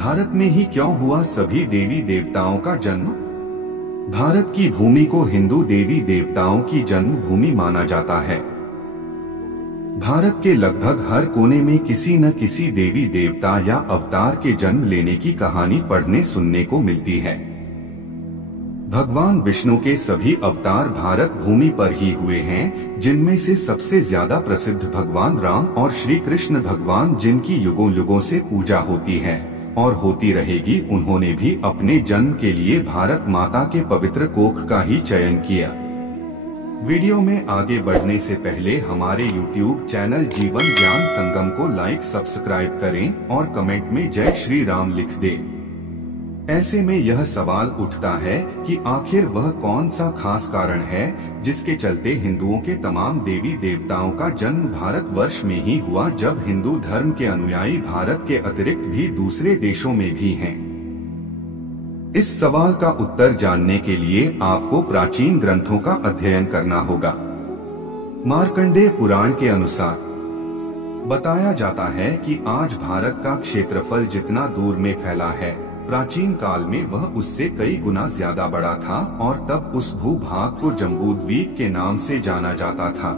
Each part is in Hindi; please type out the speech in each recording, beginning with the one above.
भारत में ही क्यों हुआ सभी देवी देवताओं का जन्म? भारत की भूमि को हिंदू देवी देवताओं की जन्म भूमि माना जाता है। भारत के लगभग हर कोने में किसी न किसी देवी देवता या अवतार के जन्म लेने की कहानी पढ़ने सुनने को मिलती है। भगवान विष्णु के सभी अवतार भारत भूमि पर ही हुए हैं, जिनमें से सबसे ज्यादा प्रसिद्ध भगवान राम और श्री कृष्ण भगवान, जिनकी युगों युगों से पूजा होती है और होती रहेगी। उन्होंने भी अपने जन्म के लिए भारत माता के पवित्र कोख का ही चयन किया। वीडियो में आगे बढ़ने से पहले हमारे YouTube चैनल जीवन ज्ञान संगम को लाइक सब्सक्राइब करें और कमेंट में जय श्री राम लिख दें। ऐसे में यह सवाल उठता है कि आखिर वह कौन सा खास कारण है जिसके चलते हिंदुओं के तमाम देवी देवताओं का जन्म भारतवर्ष में ही हुआ, जब हिंदू धर्म के अनुयायी भारत के अतिरिक्त भी दूसरे देशों में भी हैं। इस सवाल का उत्तर जानने के लिए आपको प्राचीन ग्रंथों का अध्ययन करना होगा। मार्कंडेय पुराण के अनुसार बताया जाता है कि आज भारत का क्षेत्रफल जितना दूर में फैला है, प्राचीन काल में वह उससे कई गुना ज्यादा बड़ा था और तब उस भूभाग को जम्बूद्वीप के नाम से जाना जाता था।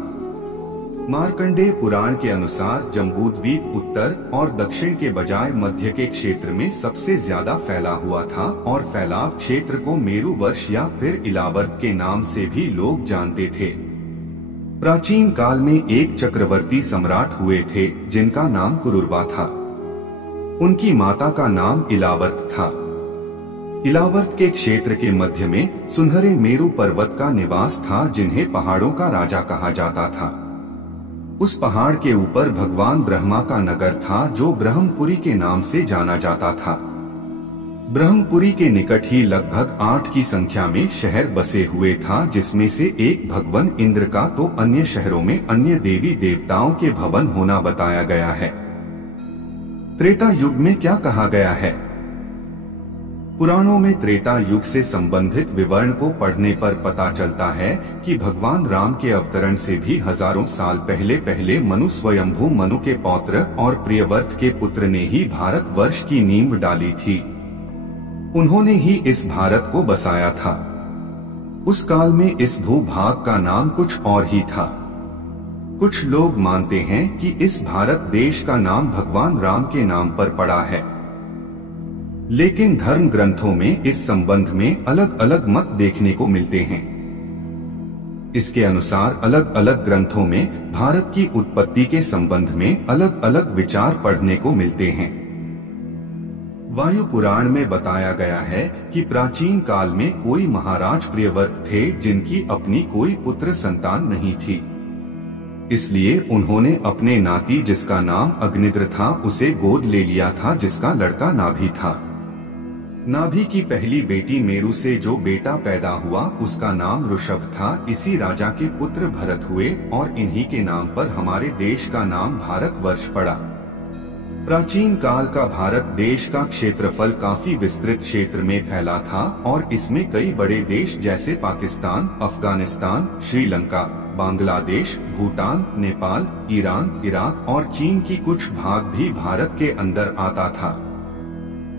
मार्कंडेय पुराण के अनुसार जम्बूद्वीप उत्तर और दक्षिण के बजाय मध्य के क्षेत्र में सबसे ज्यादा फैला हुआ था और फैलाव क्षेत्र को मेरु वर्ष या फिर इलावर्त के नाम से भी लोग जानते थे। प्राचीन काल में एक चक्रवर्ती सम्राट हुए थे जिनका नाम कुरुरवा था। उनकी माता का नाम इलावर्त था। इलावर्त के क्षेत्र के मध्य में सुनहरे मेरु पर्वत का निवास था, जिन्हें पहाड़ों का राजा कहा जाता था। उस पहाड़ के ऊपर भगवान ब्रह्मा का नगर था, जो ब्रह्मपुरी के नाम से जाना जाता था। ब्रह्मपुरी के निकट ही लगभग 8 की संख्या में शहर बसे हुए था, जिसमें से एक भगवान इंद्र का तो अन्य शहरों में अन्य देवी देवताओं के भवन होना बताया गया है। त्रेता युग में क्या कहा गया है? पुराणों में त्रेता युग से संबंधित विवरण को पढ़ने पर पता चलता है कि भगवान राम के अवतरण से भी हजारों साल पहले मनु स्वयंभू मनु के पौत्र और प्रियव्रत के पुत्र ने ही भारतवर्ष की नींव डाली थी। उन्होंने ही इस भारत को बसाया था। उस काल में इस भूभाग का नाम कुछ और ही था। कुछ लोग मानते हैं कि इस भारत देश का नाम भगवान राम के नाम पर पड़ा है, लेकिन धर्म ग्रंथों में इस संबंध में अलग अलग मत देखने को मिलते हैं। इसके अनुसार अलग अलग ग्रंथों में भारत की उत्पत्ति के संबंध में अलग अलग विचार पढ़ने को मिलते हैं। वायु पुराण में बताया गया है कि प्राचीन काल में कोई महाराज प्रियव्रत थे, जिनकी अपनी कोई पुत्र संतान नहीं थी। इसलिए उन्होंने अपने नाती, जिसका नाम अग्निद्र था, उसे गोद ले लिया था, जिसका लड़का नाभि था। नाभि की पहली बेटी मेरु से जो बेटा पैदा हुआ उसका नाम ऋषभ था। इसी राजा के पुत्र भरत हुए और इन्हीं के नाम पर हमारे देश का नाम भारतवर्ष पड़ा। प्राचीन काल का भारत देश का क्षेत्रफल काफी विस्तृत क्षेत्र में फैला था और इसमें कई बड़े देश जैसे पाकिस्तान, अफगानिस्तान, श्रीलंका, बांग्लादेश, भूटान, नेपाल, ईरान, इराक और चीन की कुछ भाग भी भारत के अंदर आता था।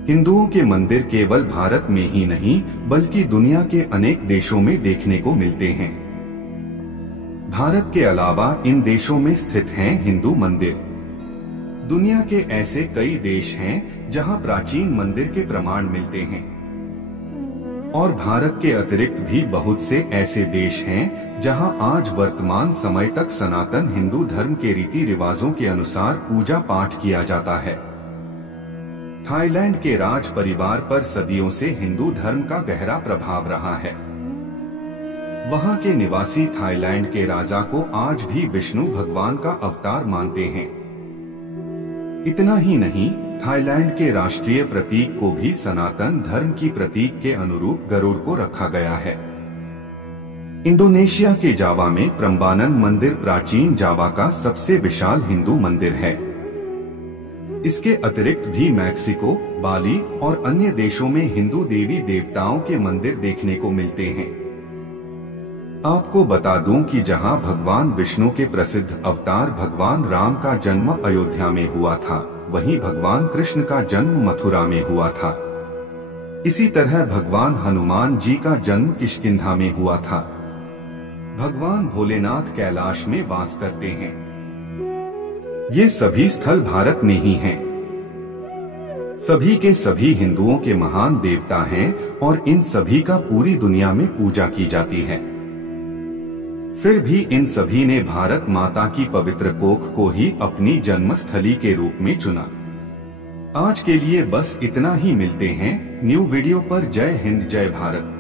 हिंदुओं के मंदिर केवल भारत में ही नहीं बल्कि दुनिया के अनेक देशों में देखने को मिलते हैं। भारत के अलावा इन देशों में स्थित हैं हिंदू मंदिर। दुनिया के ऐसे कई देश हैं जहां प्राचीन मंदिर के प्रमाण मिलते हैं और भारत के अतिरिक्त भी बहुत से ऐसे देश हैं जहां आज वर्तमान समय तक सनातन हिंदू धर्म के रीति रिवाजों के अनुसार पूजा पाठ किया जाता है। थाईलैंड के राज परिवार पर सदियों से हिंदू धर्म का गहरा प्रभाव रहा है। वहां के निवासी थाईलैंड के राजा को आज भी विष्णु भगवान का अवतार मानते हैं। इतना ही नहीं, थाईलैंड के राष्ट्रीय प्रतीक को भी सनातन धर्म की प्रतीक के अनुरूप गरुड़ को रखा गया है। इंडोनेशिया के जावा में प्रम्बानन मंदिर प्राचीन जावा का सबसे विशाल हिंदू मंदिर है। इसके अतिरिक्त भी मैक्सिको, बाली और अन्य देशों में हिंदू देवी देवताओं के मंदिर देखने को मिलते हैं। आपको बता दूं कि जहां भगवान विष्णु के प्रसिद्ध अवतार भगवान राम का जन्म अयोध्या में हुआ था, वहीं भगवान कृष्ण का जन्म मथुरा में हुआ था। इसी तरह भगवान हनुमान जी का जन्म किष्किंधा में हुआ था। भगवान भोलेनाथ कैलाश में वास करते हैं। ये सभी स्थल भारत में ही हैं। सभी के सभी हिंदुओं के महान देवता हैं और इन सभी का पूरी दुनिया में पूजा की जाती है। फिर भी इन सभी ने भारत माता की पवित्र कोख को ही अपनी जन्मस्थली के रूप में चुना। आज के लिए बस इतना ही। मिलते हैं न्यू वीडियो पर। जय हिंद, जय भारत।